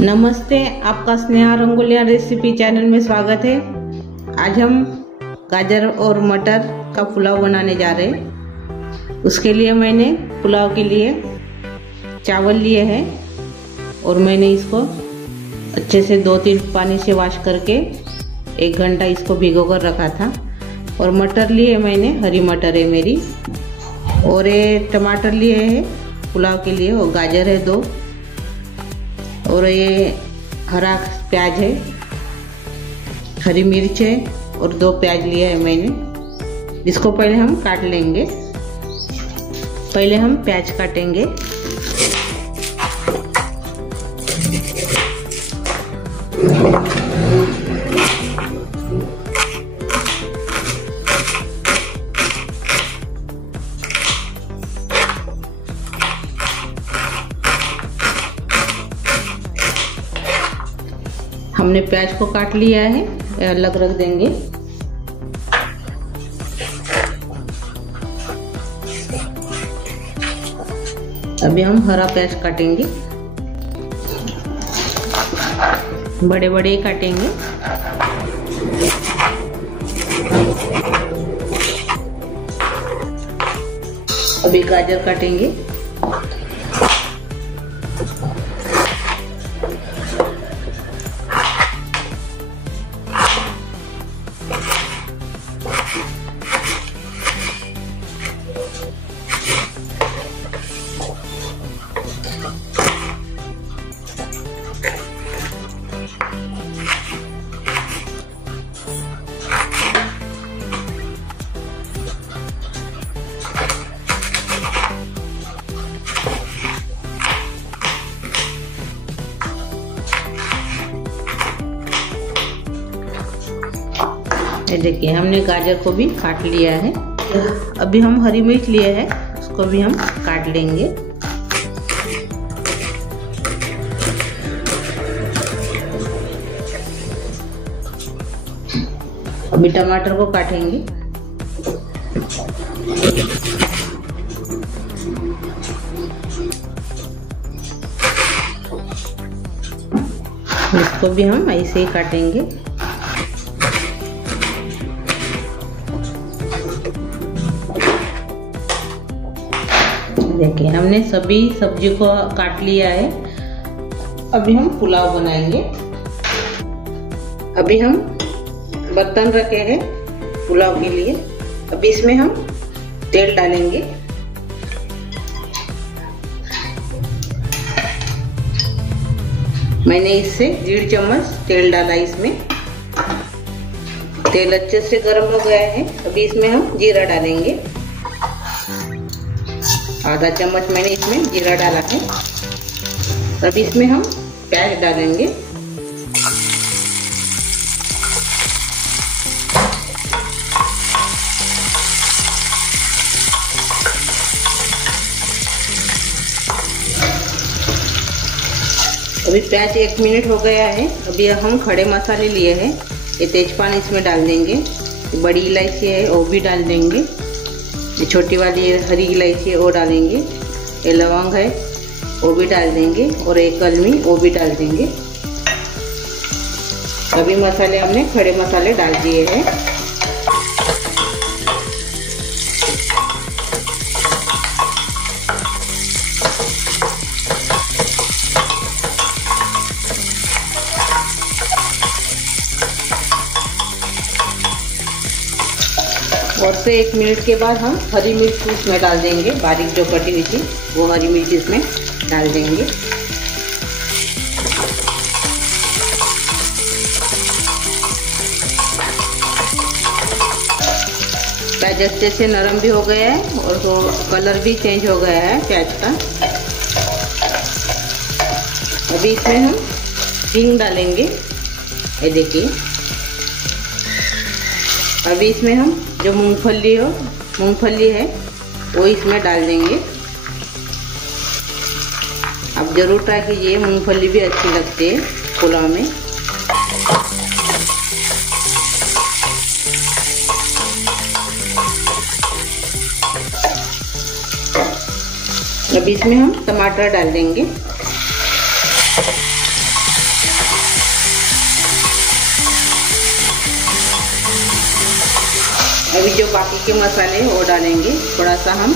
नमस्ते, आपका Sneha रंगोलिया recipe channel में स्वागत है। आज हम गाजर और मटर का पुलाव बनाने जा रहे हैं। उसके लिए मैंने पुलाव के लिए चावल लिए हैं और मैंने इसको अच्छे से 2-3 पानी से वॉश करके 1 घंटा इसको भिगो कर रखा था। और मटर लिए मैंने, हरी मटर है मेरी, और ये टमाटर लिए हैं पुलाव के लिए, और गाजर है 2, और ये हरा प्याज है, हरी मिर्च है और 2 प्याज लिया है मैंने। इसको पहले हम काट लेंगे। पहले हम प्याज काटेंगे। हमने प्याज को काट लिया है, अलग रख देंगे। अभी हम हरा प्याज काटेंगे, बड़े बड़े काटेंगे। अभी गाजर काटेंगे। ये देखिए, हमने गाजर को भी काट लिया है। अभी हम हरी मिर्च लिए हैं, उसको भी हम काट लेंगे। अभी टमाटर को काटेंगे। इसको भी हम ऐसे ही काटेंगे। देखिए, हमने सभी सब्जी को काट लिया है। अभी हम पुलाव बनाएंगे। अभी हम बर्तन रखे हैं पुलाव के लिए। अभी इसमें हम तेल डालेंगे। मैंने इससे 1.5 चम्मच तेल डाला इसमें। तेल अच्छे से गर्म हो गया है। अभी इसमें हम जीरा डालेंगे। आधा चम्मच मैंने इसमें जीरा डाला है। अब इसमें हम प्याज डालेंगे। अभी प्याज 1 मिनट हो गया है। अभी हम खड़े मसाले लिए हैं। ये तेजपान इसमें डाल देंगे। बड़ी इलायची है वो भी डाल देंगे। ये छोटी वाली हरी इलायची है वो डालेंगे। ये लौंग है वो भी डाल देंगे, और एक कलमी वो भी डाल देंगे। अभी मसाले हमने खड़े मसाले डाल दिए हैं। और फिर 1 मिनट के बाद हम हरी मिर्च इसमें डाल देंगे। बारीक जो कटी हुई थी वो हरी मिर्च इसमें डाल देंगे। प्याज अच्छे से नरम भी हो गया है और वो कलर भी चेंज हो गया है प्याज का। अभी इसमें हम हींग डालेंगे। ये देखिए, अभी इसमें हम जो मूंगफली है वो इसमें डाल देंगे। आप जरूर ट्राई कीजिए, मूंगफली भी अच्छी लगती है पुलाव में। अभी इसमें हम टमाटर डाल देंगे। जो बाकी के मसाले वो डालेंगे। थोड़ा सा हम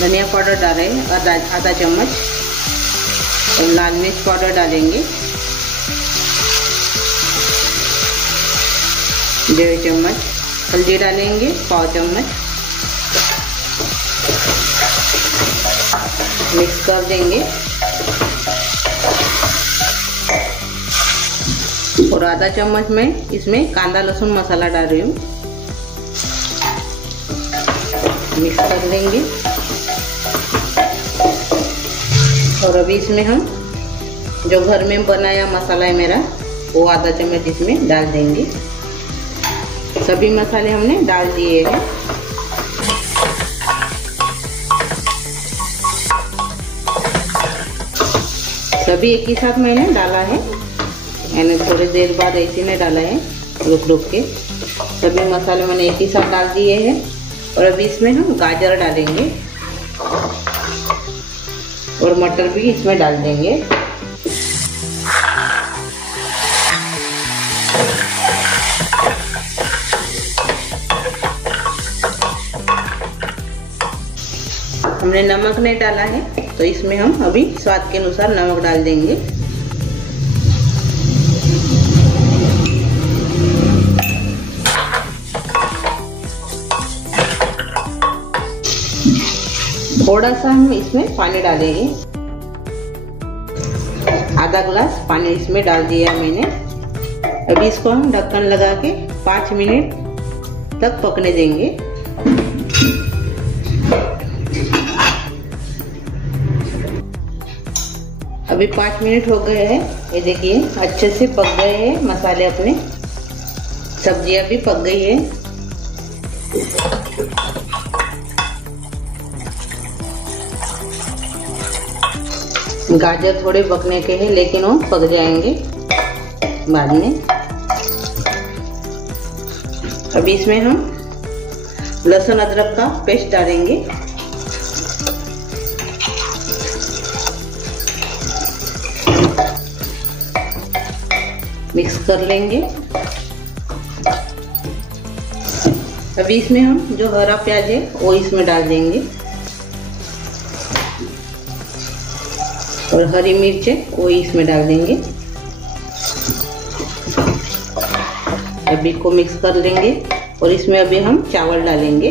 धनिया पाउडर डालें आधा चम्मच, और लाल मिर्च पाउडर डालेंगे 1.5 चम्मच, हल्दी डालेंगे 1/4 चम्मच, मिक्स कर देंगे। और आधा चम्मच में इसमें कांदा लहसुन मसाला डाल रही हूँ, मिक्स कर लेंगे। और अभी इसमें हम जो घर में बनाया मसाला है मेरा, वो आधा चम्मच इसमें डाल देंगे। सभी मसाले हमने डाल दिए हैं। सभी एक ही साथ मैंने डाला है, मैंने थोड़ी देर बाद ऐसे में डाला है, रुक रुक के। सभी मसाले मैंने एक ही साथ डाल दिए हैं। और अभी इसमें हम गाजर डालेंगे और मटर भी इसमें डाल देंगे। हमने नमक नहीं डाला है, तो इसमें हम अभी स्वाद के अनुसार नमक डाल देंगे। थोड़ा सा हम इसमें पानी डालेंगे, आधा ग्लास पानी इसमें डाल दिया मैंने। अभी इसको हम ढक्कन लगा के 5 मिनट तक पकने देंगे। अभी 5 मिनट हो गए हैं, ये देखिए अच्छे से पक गए हैं मसाले अपने, सब्जियां भी पक गई है। गाजर थोड़े पकने के हैं, लेकिन वो पक जाएंगे बाद में। अभी इसमें हम लहसुन अदरक का पेस्ट डालेंगे। मिक्स कर लेंगे। अभी इसमें हम जो हरा प्याज है वो इसमें डाल देंगे, और हरी मिर्च है वो इसमें डाल देंगे। अभी को मिक्स कर लेंगे। और इसमें अभी हम चावल डालेंगे।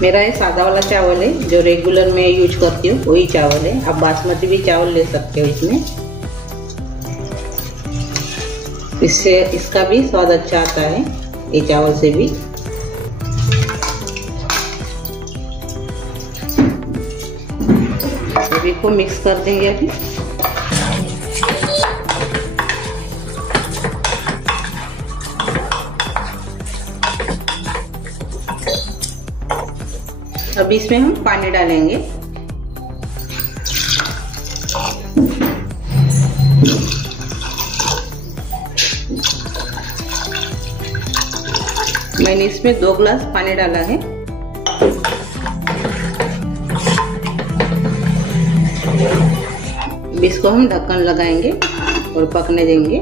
मेरा ये सादा वाला चावल है, जो रेगुलर में यूज करती हूँ, वही चावल है। आप बासमती भी चावल ले सकते हो इसमें, इससे इसका भी स्वाद अच्छा आता है ये चावल से भी। सभी को मिक्स कर देंगे अभी। अभी इसमें हम पानी डालेंगे। मैंने इसमें 2 ग्लास पानी डाला है। इसको हम ढक्कन लगाएंगे और पकने देंगे।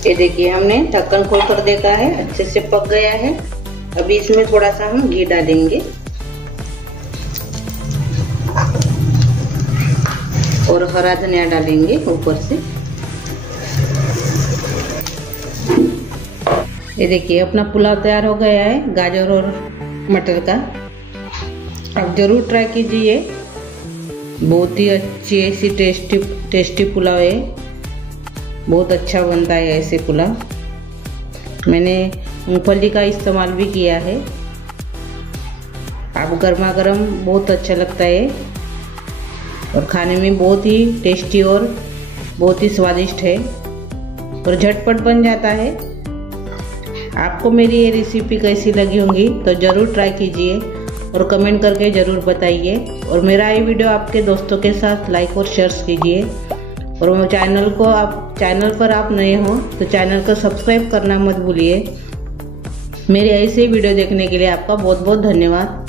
ये देखिए हमने ढक्कन खोल कर देखा है, अच्छे से पक गया है। अभी इसमें थोड़ा सा हम घी डालेंगे और हरा धनिया डालेंगे ऊपर से। ये देखिए अपना पुलाव तैयार हो गया है गाजर और मटर का। आप जरूर ट्राई कीजिए, बहुत ही अच्छी ऐसी टेस्टी पुलाव है, बहुत अच्छा बनता है ऐसे पुलाव। मैंने मूंगफली का इस्तेमाल भी किया है। आप गर्मा गर्म बहुत अच्छा लगता है और खाने में बहुत ही टेस्टी और बहुत ही स्वादिष्ट है और झटपट बन जाता है। आपको मेरी ये रेसिपी कैसी लगी होंगी तो ज़रूर ट्राई कीजिए और कमेंट करके ज़रूर बताइए। और मेरा ये वीडियो आपके दोस्तों के साथ लाइक और शेयर कीजिए। और वो चैनल पर आप नए हो तो चैनल को सब्सक्राइब करना मत भूलिए। मेरे ऐसे वीडियो देखने के लिए आपका बहुत बहुत धन्यवाद।